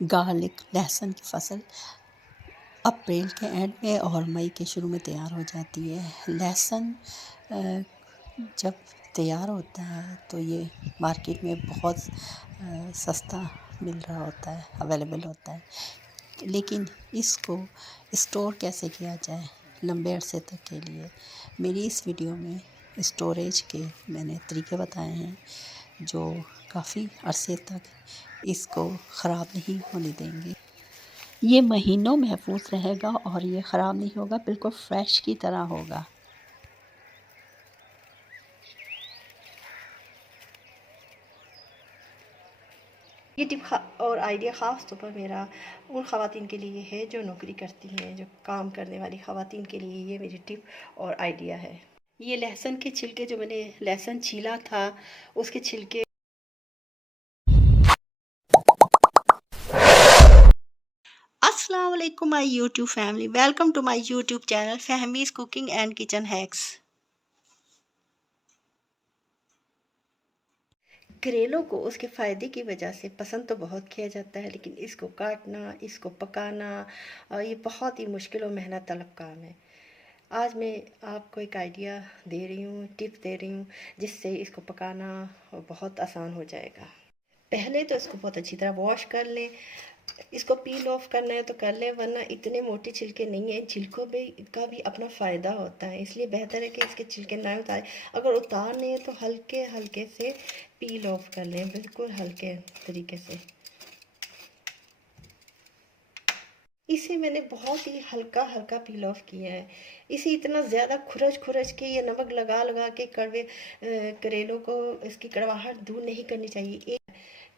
Garlic लहसुन की फसल अप्रैल के एंड में और मई के शुरू में तैयार हो जाती है। लहसुन जब तैयार होता है तो ये मार्केट में बहुत सस्ता मिल रहा होता है, अवेलेबल होता है। लेकिन इसको स्टोर कैसे किया जाए लंबे अरसे तक के लिए, मेरी इस वीडियो में स्टोरेज के मैंने तरीके बताए हैं जो काफ़ी अरसे तक इसको ख़राब नहीं होने देंगे। ये महीनों महफूज रहेगा और ये ख़राब नहीं होगा, बिल्कुल फ्रेश की तरह होगा। ये टिप और आइडिया ख़ास तौर पर मेरा उन ख़वातीन के लिए है जो नौकरी करती हैं, जो काम करने वाली ख़वातीन के लिए ये मेरी टिप और आइडिया है। ये लहसुन के छिलके, जो मैंने लहसुन छीला था उसके छिलके। अस्सलाम वालेकुम my YouTube family, welcome to my YouTube channel Fahmi's cooking and kitchen hacks. करेलों को उसके फ़ायदे की वजह से पसंद तो बहुत किया जाता है, लेकिन इसको काटना, इसको पकाना ये बहुत ही मुश्किल और मेहनत तलब काम है। आज मैं आपको एक आइडिया दे रही हूँ, टिप दे रही हूँ, जिससे इसको पकाना बहुत आसान हो जाएगा। पहले तो इसको बहुत अच्छी तरह वॉश कर लें। इसको पील ऑफ करना है तो कर लें, वरना इतने मोटे छिलके नहीं हैं। छिलकों भी का भी अपना फ़ायदा होता है, इसलिए बेहतर है कि इसके छिलके ना उतारें। अगर उतारने हैं तो हल्के हल्के से पील ऑफ कर लें, बिल्कुल हल्के तरीके से। इसे मैंने बहुत ही हल्का हल्का पील ऑफ किया है। इसे इतना ज़्यादा खुरच खुरच के या नमक लगा लगा के कड़वे करेलों को इसकी कड़वाहट दूर नहीं करनी चाहिए।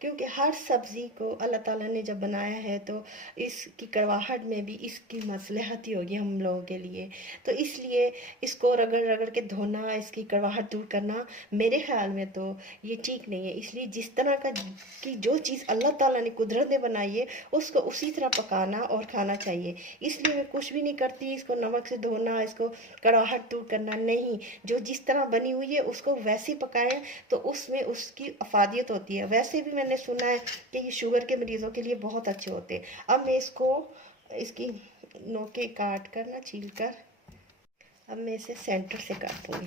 क्योंकि हर सब्ज़ी को अल्लाह ताला ने जब बनाया है तो इसकी कड़वाहट में भी इसकी मसलहत ही होगी हम लोगों के लिए। तो इसलिए इसको रगड़ रगड़ के धोना, इसकी कड़वाहट दूर करना मेरे ख़्याल में तो ये ठीक नहीं है। इसलिए जिस तरह का कि जो चीज़ अल्लाह ताला ने कुदरत ने बनाई है उसको उसी तरह पकाना और खाना चाहिए। इसलिए मैं कुछ भी नहीं करती इसको नमक से धोना, इसको कड़वाहट दूर करना नहीं। जो जिस तरह बनी हुई है उसको वैसे पकाएं तो उसमें उसकी अफादियत होती है। वैसे भी मैंने सुना है कि ये शुगर के मरीज़ों के लिए बहुत अच्छे होते हैं। अब मैं इसको इसकी नोके काट कर ना, छील कर, अब मैं इसे सेंटर से काटूंगी।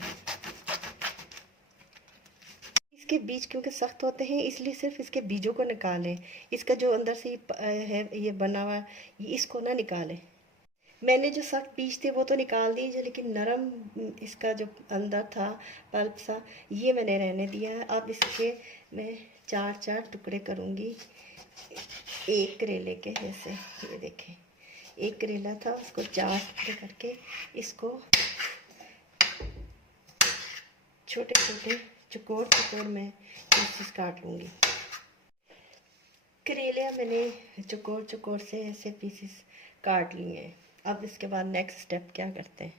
इसके बीज क्योंकि सख्त होते हैं इसलिए सिर्फ इसके बीजों को निकालें। इसका जो अंदर से है ये बना हुआ, ये इसको ना निकालें। मैंने जो सख्त बीज थे वो तो निकाल दिए, लेकिन नरम इसका जो अंदर था पल्प सा, ये मैंने रहने दिया है। अब इसके मैं चार चार टुकड़े करूँगी एक करेले के। जैसे ये देखें, एक करेला था उसको चार टुकड़े करके इसको छोटे छोटे चौकोर चौकोर में पीसेस काट लूँगी। करेले मैंने चौकोर चौकोर से ऐसे पीसेस काट लिए हैं। अब इसके बाद नेक्स्ट स्टेप क्या करते हैं।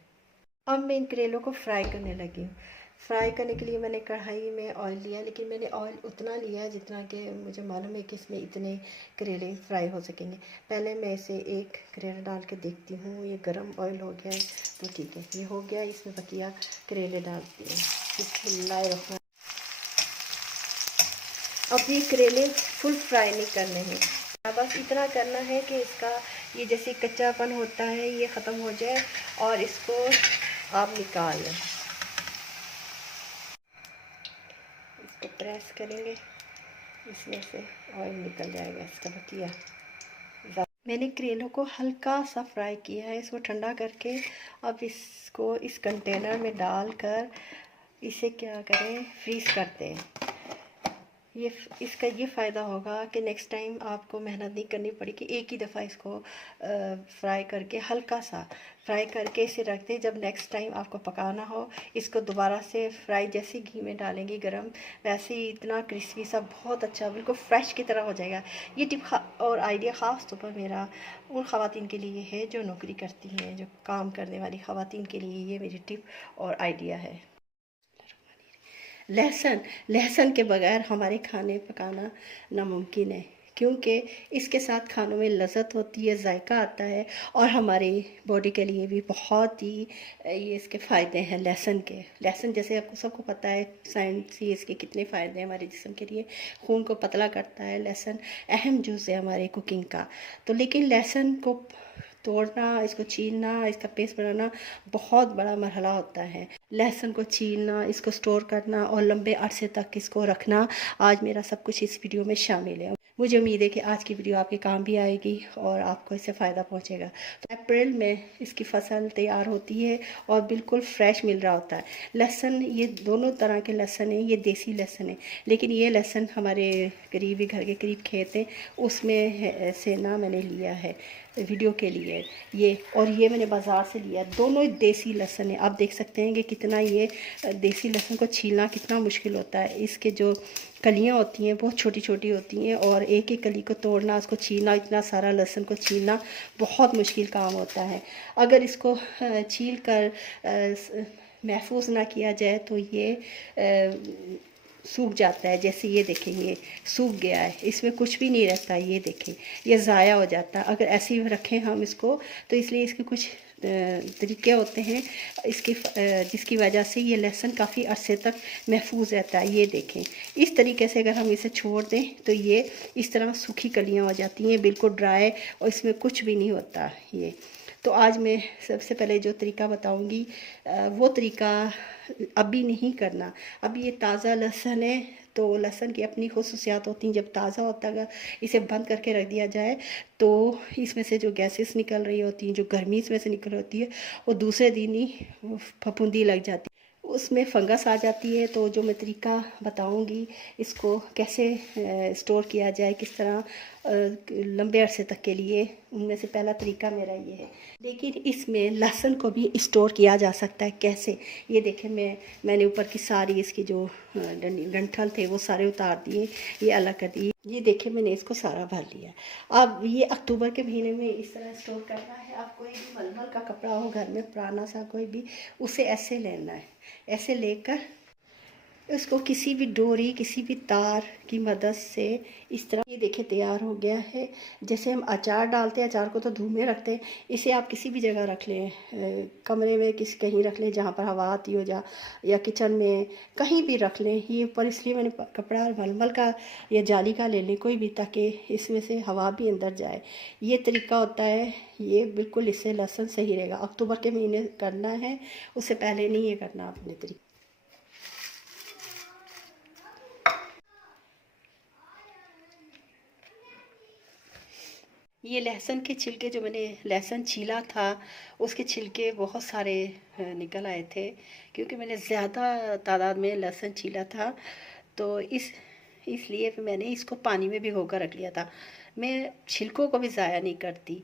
अब मैं इन करेलों को फ्राई करने लगी हूँ। फ्राई करने के लिए मैंने कढ़ाई में ऑयल लिया, लेकिन मैंने ऑयल उतना लिया है जितना कि मुझे मालूम है कि इसमें इतने करेले फ्राई हो सकेंगे। पहले मैं इसे एक करेला डाल के देखती हूँ, ये गरम ऑयल हो गया है तो ठीक है, ये हो गया। इसमें बकिया करेले डालती हूँ। बिस्मिल्लाहिर्रहमान। अब ये करेले फुल फ्राई नहीं करने हैं, बस इतना करना है कि इसका ये जैसे कच्चापन होता है ये ख़त्म हो जाए और इसको आप निकाल लें। इसको प्रेस करेंगे, इसमें से ऑयल निकल जाएगा इसका बकिया। मैंने करेलों को हल्का सा फ्राई किया है, इसको ठंडा करके अब इसको इस कंटेनर में डालकर इसे क्या करें, फ्रीज़ करते हैं। ये इसका ये फ़ायदा होगा कि नेक्स्ट टाइम आपको मेहनत नहीं करनी पड़ेगी। एक ही दफ़ा इसको फ्राई करके, हल्का सा फ्राई करके इसे रख दें। जब नेक्स्ट टाइम आपको पकाना हो इसको दोबारा से फ्राई, जैसे घी में डालेंगे गरम, वैसे ही इतना क्रिस्पी सा बहुत अच्छा बिल्कुल फ्रेश की तरह हो जाएगा। ये टिप और आइडिया ख़ास तौर पर मेरा उन ख़वातीन के लिए है जो नौकरी करती हैं, जो काम करने वाली ख़वातीन के लिए ये मेरी टिप और आइडिया है। लहसुन के बगैर हमारे खाने पकाना नामुमकिन है, क्योंकि इसके साथ खानों में लज़्ज़त होती है, जायका आता है और हमारी बॉडी के लिए भी बहुत ही ये इसके फ़ायदे हैं लहसुन के। लहसुन जैसे आपको सबको पता है साइंस ही इसके कितने फ़ायदे हैं हमारे जिस्म के लिए, खून को पतला करता है। लहसुन अहम जुज़ है हमारे कुकिंग का। तो लेकिन लहसुन को तोड़ना, इसको छीलना, इसका पेस्ट बनाना बहुत बड़ा मरहला होता है। लहसुन को छीलना, इसको स्टोर करना और लंबे अरसे तक इसको रखना, आज मेरा सब कुछ इस वीडियो में शामिल है। मुझे उम्मीद है कि आज की वीडियो आपके काम भी आएगी और आपको इससे फ़ायदा पहुंचेगा। तो अप्रैल में इसकी फसल तैयार होती है और बिल्कुल फ्रेश मिल रहा होता है। लहसुन ये दोनों तरह के लहसुन है, ये देसी लहसुन है, लेकिन ये लहसुन हमारे करीबी घर के करीब खेत है, उसमें से ना मैंने लिया है वीडियो के लिए ये, और ये मैंने बाज़ार से लिया। दोनों ही देसी लहसुन है। आप देख सकते हैं कि कितना ये देसी लहसुन को छीलना कितना मुश्किल होता है। इसके जो कलियां होती हैं बहुत छोटी छोटी होती हैं और एक एक कली को तोड़ना, उसको छीलना, इतना सारा लहसुन को छीलना बहुत मुश्किल काम होता है। अगर इसको छील कर महफूज ना किया जाए तो ये सूख जाता है। जैसे ये देखें, ये सूख गया है, इसमें कुछ भी नहीं रहता। ये देखें, ये ज़ाया हो जाता है अगर ऐसे ही रखें हम इसको। तो इसलिए इसके कुछ तरीके होते हैं इसकी जिसकी वजह से ये लहसुन काफ़ी अरसे तक महफूज रहता है। ये देखें, इस तरीके से अगर हम इसे छोड़ दें तो ये इस तरह सूखी कलियां हो जाती हैं, बिल्कुल ड्राई, और इसमें कुछ भी नहीं होता ये। तो आज मैं सबसे पहले जो तरीका बताऊंगी वो तरीका अभी नहीं करना। अभी ये ताज़ा लहसुन है, तो लहसुन की अपनी खुसूसियात होती हैं। जब ताज़ा होता है इसे बंद करके रख दिया जाए तो इसमें से जो गैसेस निकल रही होती हैं, जो गर्मी इसमें से निकल होती है, वो दूसरे दिन ही फफूंदी लग जाती है, उसमें फंगस आ जाती है। तो जो मैं तरीका बताऊंगी इसको कैसे स्टोर किया जाए, किस तरह लंबे अरसे तक के लिए, उनमें से पहला तरीका मेरा ये है। लेकिन इसमें लहसुन को भी स्टोर किया जा सकता है। कैसे? ये देखें, मैंने ऊपर की सारी इसकी जो डंठल थे वो सारे उतार दिए, ये अलग कर दिए। ये देखें, मैंने इसको सारा भर लिया। अब ये अक्टूबर के महीने में इस तरह स्टोर करना है। आप कोई भी मलमल का कपड़ा हो घर में, पुराना सा कोई भी, उसे ऐसे लेना है। ऐसे लेकर उसको किसी भी डोरी, किसी भी तार की मदद से इस तरह, ये देखिए तैयार हो गया है। जैसे हम अचार डालते हैं, अचार को तो धूप में रखते हैं, इसे आप किसी भी जगह रख लें, कमरे में कहीं रख लें जहाँ पर हवा आती हो, या किचन में कहीं भी रख लें। ये ऊपर इसलिए मैंने कपड़ा मलमल का या जाली का ले लें कोई भी, ताकि इसमें से हवा भी अंदर जाए। ये तरीका होता है, ये बिल्कुल इससे लहसुन सही रहेगा। अक्टूबर के महीने करना है, उससे पहले नहीं ये करना अपने तरीके। ये लहसुन के छिलके, जो मैंने लहसुन छीला था उसके छिलके बहुत सारे निकल आए थे, क्योंकि मैंने ज़्यादा तादाद में लहसुन छीला था। तो इसलिए मैंने इसको पानी में भिगो कर रख लिया था। मैं छिलकों को भी ज़ाया नहीं करती,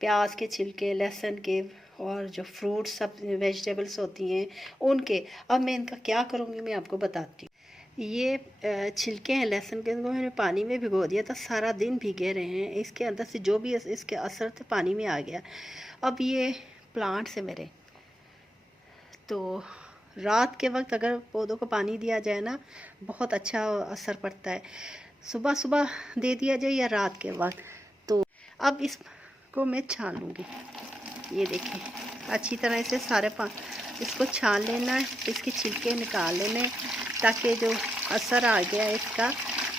प्याज के छिलके, लहसुन के, और जो फ्रूट्स सब वेजिटेबल्स होती हैं उनके। अब मैं इनका क्या करूँगी मैं आपको बताती हूँ। ये छिलके हैं लहसुन के, इनको मैंने पानी में भिगो दिया था, सारा दिन भीगे रहे हैं। इसके अंदर से जो भी इसके असर थे पानी में आ गया। अब ये प्लांट्स है मेरे, तो रात के वक्त अगर पौधों को पानी दिया जाए ना, बहुत अच्छा असर पड़ता है। सुबह सुबह दे दिया जाए या रात के वक्त। तो अब इसको मैं छान लूँगी। ये देखिए, अच्छी तरह से सारे इसको छान लेना है, इसके छिलके निकाल लेने, ताकि जो असर आ गया इसका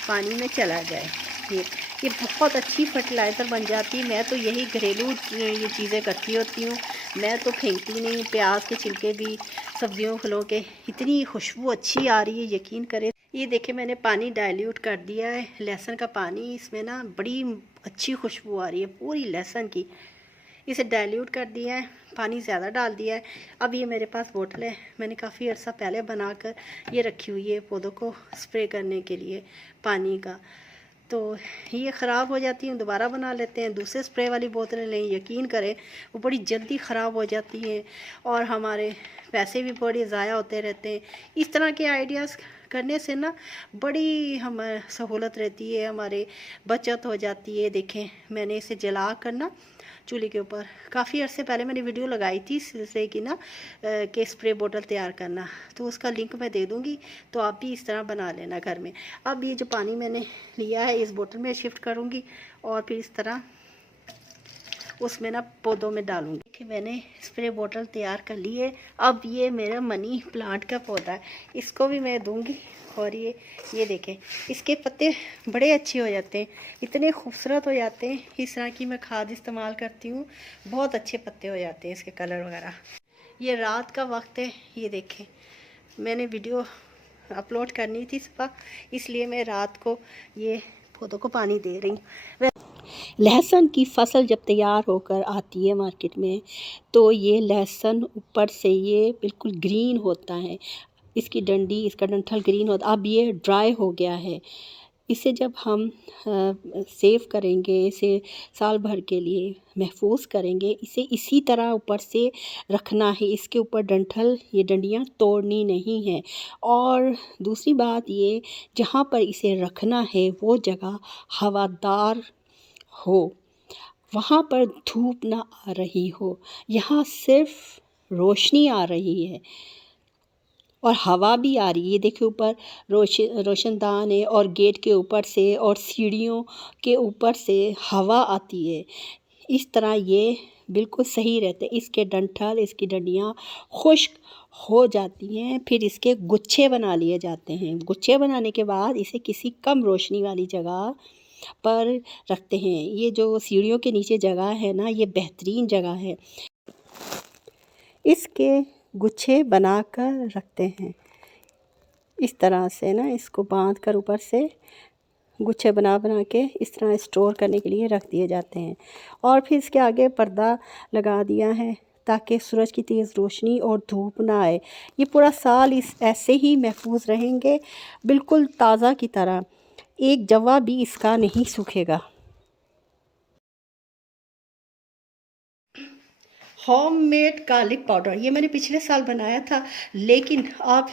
पानी में चला जाए। ये बहुत अच्छी फर्टिलाइज़र बन जाती है। मैं तो यही घरेलू ये चीज़ें करती होती हूँ, मैं तो फेंकती नहीं। प्याज के छिलके भी, सब्जियों फलों के, इतनी खुशबू अच्छी आ रही है, यकीन करें। ये देखिए, मैंने पानी डाइल्यूट कर दिया है, लहसुन का पानी, इसमें ना बड़ी अच्छी खुशबू आ रही है पूरी लहसुन की। इसे डाइल्यूट कर दिया है, पानी ज़्यादा डाल दिया है। अब ये मेरे पास बोतल है, मैंने काफ़ी अर्सा पहले बनाकर ये रखी हुई है पौधों को स्प्रे करने के लिए पानी का। तो ये ख़राब हो जाती हैं, दोबारा बना लेते हैं, दूसरे स्प्रे वाली बोतलें लें। यकीन करें वो बड़ी जल्दी ख़राब हो जाती हैं और हमारे पैसे भी बड़े ज़ाया होते रहते हैं। इस तरह के आइडियाज़ करने से ना बड़ी हम सहूलत रहती है, हमारे बचत हो जाती है। देखें मैंने इसे जला कर ना चूल्हे के ऊपर, काफ़ी अर्से पहले मैंने वीडियो लगाई थी सिलसिले की ना के स्प्रे बोतल तैयार करना, तो उसका लिंक मैं दे दूँगी, तो आप भी इस तरह बना लेना घर में। अब ये जो पानी मैंने लिया है इस बोतल में शिफ्ट करूँगी और फिर इस तरह उसमें ना पौधों में डालूंगी। देखिए मैंने स्प्रे बोतल तैयार कर ली है। अब ये मेरा मनी प्लांट का पौधा है, इसको भी मैं दूंगी। और ये देखें इसके पत्ते बड़े अच्छे हो जाते हैं, इतने खूबसूरत हो जाते हैं। इस तरह की मैं खाद इस्तेमाल करती हूँ, बहुत अच्छे पत्ते हो जाते हैं इसके कलर वगैरह। ये रात का वक्त है, ये देखें मैंने वीडियो अपलोड करनी थी सुबह, इसलिए मैं रात को ये पौधों को पानी दे रही हूँ। लहसुन की फसल जब तैयार होकर आती है मार्केट में, तो ये लहसुन ऊपर से ये बिल्कुल ग्रीन होता है, इसकी डंडी इसका डंठल ग्रीन होता। अब ये ड्राई हो गया है, इसे जब हम सेव करेंगे, इसे साल भर के लिए महफूज करेंगे, इसे इसी तरह ऊपर से रखना है, इसके ऊपर डंठल ये डंडियाँ तोड़नी नहीं है। और दूसरी बात ये, जहाँ पर इसे रखना है वो जगह हवादार हो, वहाँ पर धूप ना आ रही हो, यहाँ सिर्फ रोशनी आ रही है और हवा भी आ रही है। देखिए ऊपर रोशनदान है और गेट के ऊपर से और सीढ़ियों के ऊपर से हवा आती है। इस तरह ये बिल्कुल सही रहते। इसके डंठल इसकी डंडियाँ खुश्क हो जाती हैं, फिर इसके गुच्छे बना लिए जाते हैं। गुच्छे बनाने के बाद इसे किसी कम रोशनी वाली जगह पर रखते हैं। ये जो सीढ़ियों के नीचे जगह है ना, ये बेहतरीन जगह है, इसके गुच्छे बनाकर रखते हैं। इस तरह से ना इसको बांध कर ऊपर से गुच्छे बना के इस तरह स्टोर करने के लिए रख दिए जाते हैं। और फिर इसके आगे पर्दा लगा दिया है ताकि सूरज की तेज़ रोशनी और धूप ना आए। ये पूरा साल इस ऐसे ही महफूज रहेंगे, बिल्कुल ताज़ा की तरह, एक जवा भी इसका नहीं सूखेगा। होममेड गार्लिक पाउडर ये मैंने पिछले साल बनाया था, लेकिन आप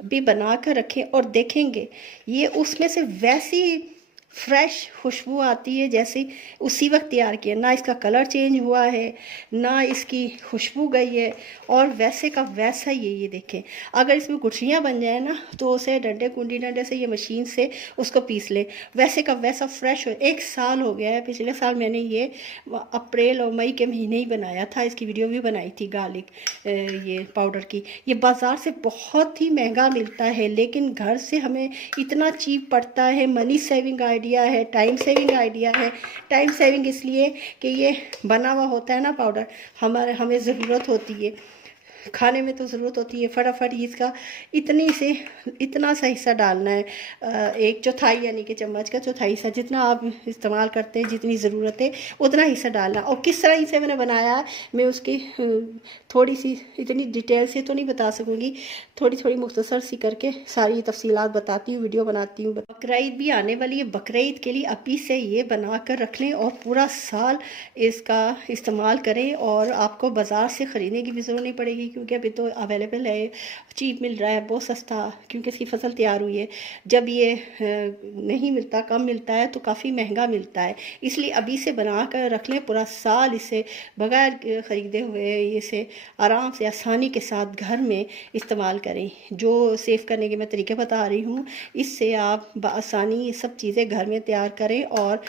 भी बना कर रखें और देखेंगे ये उसमें से वैसी फ्रेश खुशबू आती है जैसे उसी वक्त तैयार किया। ना इसका कलर चेंज हुआ है, ना इसकी खुशबू गई है, और वैसे का वैसा ही ये देखें। अगर इसमें गुठलियाँ बन जाए ना तो उसे कुंडी डंडे से ये मशीन से उसको पीस लें, वैसे का वैसा फ्रेश हो। 1 साल हो गया है, पिछले साल मैंने ये अप्रैल और मई के महीने ही बनाया था, इसकी वीडियो भी बनाई थी गार्लिक ये पाउडर की। ये बाज़ार से बहुत ही महंगा मिलता है, लेकिन घर से हमें इतना चीप पड़ता है। मनी सेविंग आइडिया है, टाइम सेविंग आइडिया है। टाइम सेविंग इसलिए कि ये बना हुआ होता है ना पाउडर, हमें ज़रूरत होती है, खाने में तो ज़रूरत होती है, फटाफट ही इसका इतना सा हिस्सा डालना है, 1/4 यानी कि चम्मच का चौथाई हिस्सा, जितना आप इस्तेमाल करते हैं, जितनी ज़रूरत है उतना हिस्सा डालना। और किस तरह इसे मैंने बनाया है मैं उसकी थोड़ी सी, इतनी डिटेल से तो नहीं बता सकूँगी, थोड़ी मुख्तसर सी करके सारी तफसीलात बताती हूँ, वीडियो बनाती हूँ। बकरीद भी आने वाली है, बकरीद के लिए अभी से ये बना कर रख लें और पूरा साल इसका इस्तेमाल करें, और आपको बाज़ार से ख़रीदने की भी ज़रूरत नहीं पड़ेगी, क्योंकि अभी तो अवेलेबल है, चीप मिल रहा है, बहुत सस्ता, क्योंकि इसकी फसल तैयार हुई है। जब ये नहीं मिलता, कम मिलता है, तो काफ़ी महंगा मिलता है, इसलिए अभी से बना कर रख लें, पूरा साल इसे बगैर ख़रीदे हुए इसे आराम से आसानी के साथ घर में इस्तेमाल करें। जो सेव करने के मैं तरीके बता रही हूँ, इससे आप आसानी ये सब चीज़ें घर में तैयार करें और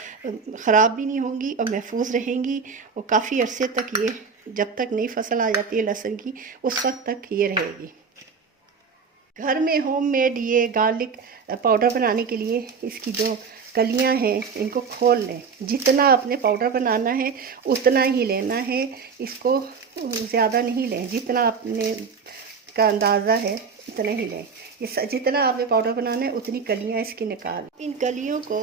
ख़राब भी नहीं होंगी और महफूज रहेंगी, और काफ़ी अरसे तक ये, जब तक नई फसल आ जाती है लहसुन की, उस वक्त तक ये रहेगी। घर में होममेड ये गार्लिक पाउडर बनाने के लिए इसकी जो कलियां हैं इनको खोल लें। जितना आपने पाउडर बनाना है उतना ही लेना है, इसको ज़्यादा नहीं लें, जितना आपने का अंदाज़ा है उतना ही लें। ये जितना आपने पाउडर बनाना है उतनी कलियां इसकी निकाल। इन कलियों को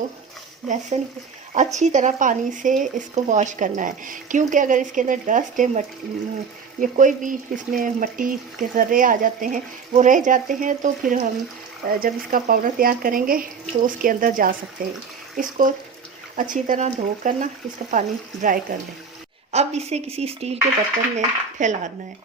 लहसुन को अच्छी तरह पानी से इसको वॉश करना है, क्योंकि अगर इसके अंदर डस्ट है, ये कोई भी इसमें मिट्टी के ज़र्रे आ जाते हैं, वो रह जाते हैं, तो फिर हम जब इसका पाउडर तैयार करेंगे तो उसके अंदर जा सकते हैं। इसको अच्छी तरह धो कर ना इसका पानी ड्राई कर लें। अब इसे किसी स्टील के बर्तन में फैलाना है,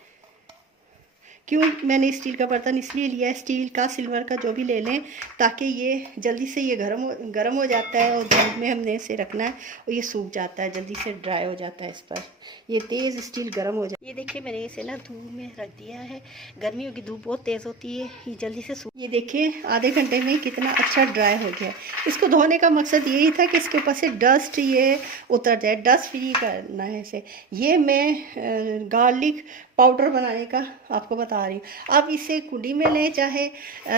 क्यों मैंने स्टील का बर्तन इसलिए लिया है, स्टील का सिल्वर का जो भी ले लें, ताकि ये जल्दी से ये गर्म हो जाता है और धूप में हमने इसे रखना है और ये सूख जाता है, जल्दी से ड्राई हो जाता है। इस पर ये तेज़ स्टील गर्म हो जाए। ये देखिए मैंने इसे ना धूप में रख दिया है, गर्मियों की धूप बहुत तेज़ होती है, ये जल्दी से सूख। ये देखिए आधे घंटे में कितना अच्छा ड्राई हो गया। इसको धोने का मकसद यही था कि इसके ऊपर से डस्ट ये उतर जाए, डस्ट फ्री करना है इसे। ये मैं गार्लिक पाउडर बनाने का आपको बता रही हूँ। आप इसे कुंडी में लें, चाहे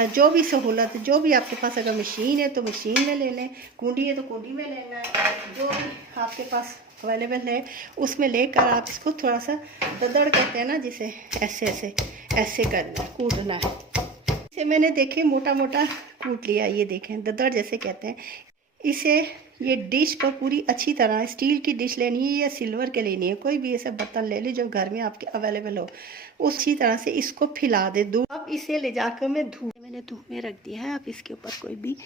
जो भी सहूलत, जो भी आपके पास, अगर मशीन है तो मशीन में ले लें, कुंडी है तो कुंडी में लेना है, जो भी आपके पास अवेलेबल है उसमें लेकर आप इसको थोड़ा सा ददड़ करते हैं ना, जिसे ऐसे ऐसे ऐसे करना, कूटना है। इसे मैंने देखे मोटा मोटा कूट लिया, ये देखें ददड़ जैसे कहते हैं इसे। ये डिश पर पूरी अच्छी तरह, स्टील की डिश लेनी है या सिल्वर के लेनी है, कोई भी ऐसा बर्तन ले ली जो घर में आपके अवेलेबल हो, उसी तरह से इसको फैला दे दूँ। अब इसे ले जाकर मैंने धूप में रख दिया है। आप इसके ऊपर कोई भी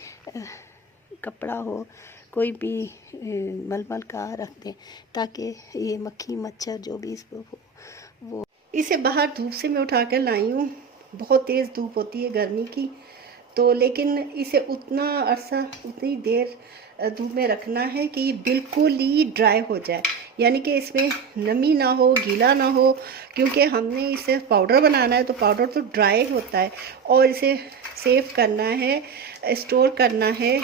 कपड़ा हो, कोई भी मलमल का रख दें, ताकि ये मक्खी मच्छर जो भी इसको हो वो। इसे बाहर धूप से मैं उठा कर लाई हूँ, बहुत तेज़ धूप होती है गर्मी की, तो लेकिन इसे उतना अरसा, उतनी देर धूप में रखना है कि ये बिल्कुल ही ड्राई हो जाए, यानी कि इसमें नमी ना हो, गीला ना हो, क्योंकि हमने इसे पाउडर बनाना है तो पाउडर तो ड्राई होता है और इसे सेव करना है, स्टोर करना है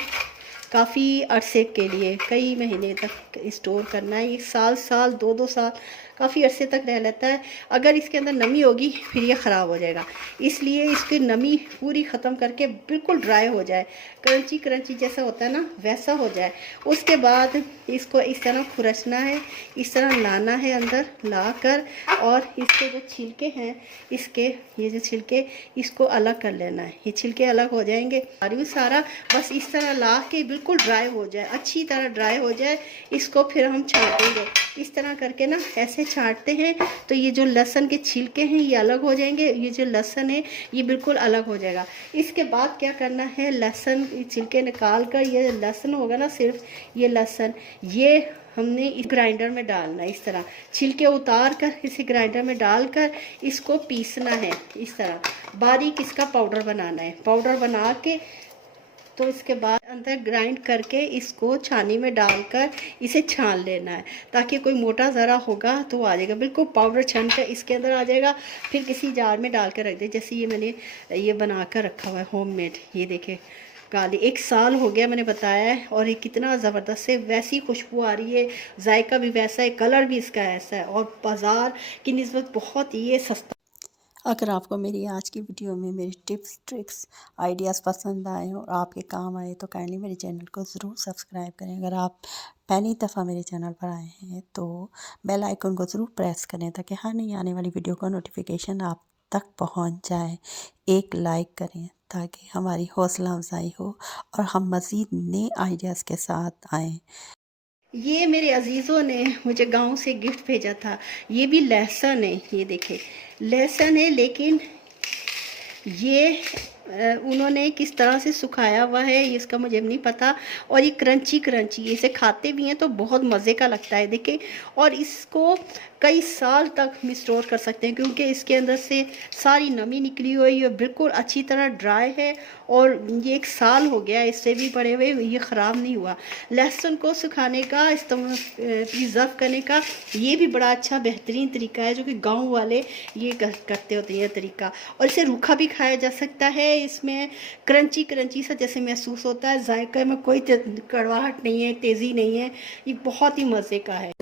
काफ़ी अरसे के लिए, कई महीने तक स्टोर करना है। 1 साल 2 साल काफ़ी अरसे तक रह लेता है। अगर इसके अंदर नमी होगी फिर ये ख़राब हो जाएगा, इसलिए इसकी नमी पूरी ख़त्म करके बिल्कुल ड्राई हो जाए, क्रंची क्रंची जैसा होता है ना वैसा हो जाए। उसके बाद इसको इस तरह खुरचना है, इस तरह लाना है अंदर ला कर, और इसके जो छिलके हैं, इसके ये जो छिलके, इसको अलग कर लेना है। ये छिलके अलग हो जाएंगे और सारा बस इस तरह ला के बिल्कुल ड्राई हो जाए, अच्छी तरह ड्राई हो जाए। इसको फिर हम छांटेंगे, इस तरह करके ना ऐसे छांटते हैं तो ये जो लहसुन के छिलके हैं ये अलग हो जाएंगे, ये जो लहसुन है ये बिल्कुल अलग हो जाएगा। इसके बाद क्या करना है, लहसुन छिलके निकाल कर, ये लहसुन होगा ना, सिर्फ ये लहसुन, ये हमने इस ग्राइंडर में डालना है। इस तरह छिलके उतार कर इसे ग्राइंडर में डालकर इसको पीसना है, इस तरह बारीक इसका पाउडर बनाना है। पाउडर बना के तो इसके बाद अंदर ग्राइंड करके इसको छानी में डालकर इसे छान लेना है, ताकि कोई मोटा ज़रा होगा तो आ जाएगा, बिल्कुल पाउडर छन कर इसके अंदर आ जाएगा। फिर किसी जार में डाल कर रख दे, जैसे ये मैंने ये बना कर रखा हुआ है होममेड। ये देखे गाली 1 साल हो गया मैंने बताया है, और ये कितना ज़बरदस्त है, वैसी खुशबू आ रही है, जायका भी वैसा है, कलर भी इसका ऐसा है, और बाज़ार की निस्बत बहुत ही सस्ता। अगर आपको मेरी आज की वीडियो में मेरी टिप्स ट्रिक्स आइडियाज़ पसंद आए और आपके काम आए तो काइंडली मेरे चैनल को ज़रूर सब्सक्राइब करें। अगर आप पहली दफ़ा मेरे चैनल पर आए हैं तो बेल आइकन को ज़रूर प्रेस करें, ताकि हर नई आने वाली वीडियो का नोटिफिकेशन आप तक पहुंच जाए। एक लाइक करें ताकि हमारी हौसला अफजाई हो और हम मज़ीद नए आइडियाज़ के साथ आएँ। ये मेरे अजीज़ों ने मुझे गांव से गिफ्ट भेजा था, ये भी लहसुन है, ये देखे लहसुन है, लेकिन ये उन्होंने किस तरह से सुखाया हुआ है ये इसका मुझे नहीं पता, और ये क्रंची क्रंची, इसे खाते भी हैं तो बहुत मज़े का लगता है देखिए। और इसको कई साल तक हम स्टोर कर सकते हैं, क्योंकि इसके अंदर से सारी नमी निकली हुई है, बिल्कुल अच्छी तरह ड्राई है, और ये 1 साल हो गया इससे भी पड़े हुए, ये ख़राब नहीं हुआ। लहसुन को सुखाने का, प्रिजर्व करने का ये भी बड़ा अच्छा बेहतरीन तरीका है, जो कि गाँव वाले ये करते होते हैं तरीका। और इसे रूखा भी खाया जा सकता है, इसमें क्रंची क्रंची सा जैसे महसूस होता है, जायका में कोई कड़वाहट नहीं है, तेज़ी नहीं है, ये बहुत ही मज़े का है।